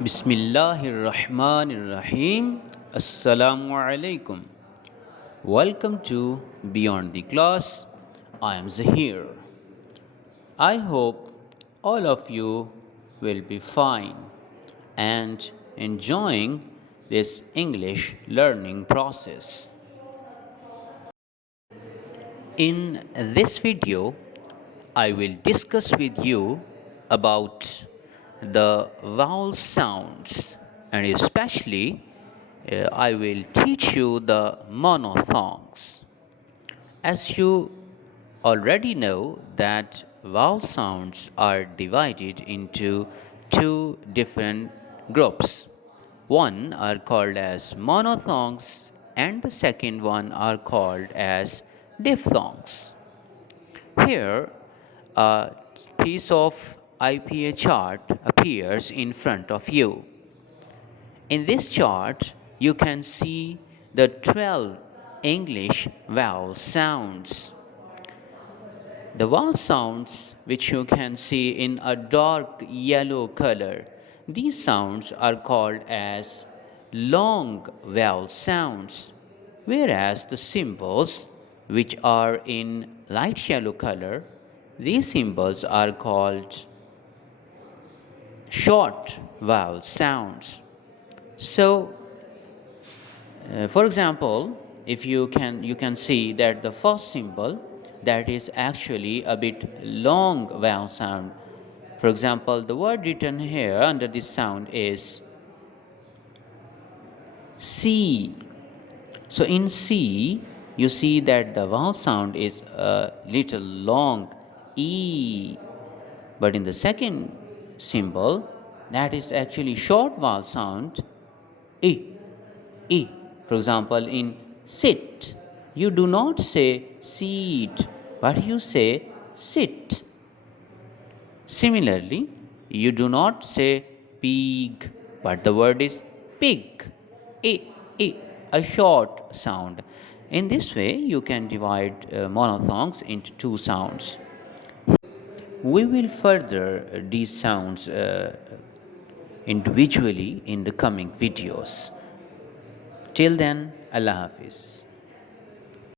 Bismillahirrahmanirrahim. Assalamu alaikum. Welcome to Beyond the Class. I am Zahir. I hope all of you will be fine and enjoying this English learning process. In this video, I will discuss with you about the vowel sounds, and especially I will teach you the monophthongs. As you already know that vowel sounds are divided into two different groups. One are called as monophthongs and the second one are called as diphthongs. Here, a piece of IPA chart appears in front of you. In this chart, you can see the 12 English vowel sounds. The vowel sounds, which you can see in a dark yellow color, these sounds are called as long vowel sounds, whereas the symbols, which are in light yellow color, these symbols are called short vowel sounds. So, for example, if you can see that the first symbol that is actually a bit long vowel sound. For example, the word written here under this sound is C. So in C, you see that the vowel sound is a little long, E. But in the second symbol, that is actually short vowel sound, E. E. For example, in sit, you do not say seat, but you say sit. Similarly, you do not say pig, but the word is pig. A, a short sound. In this way, you can divide monophthongs into two sounds. We will further these sounds individually in the coming videos. Till then, Allah Hafiz.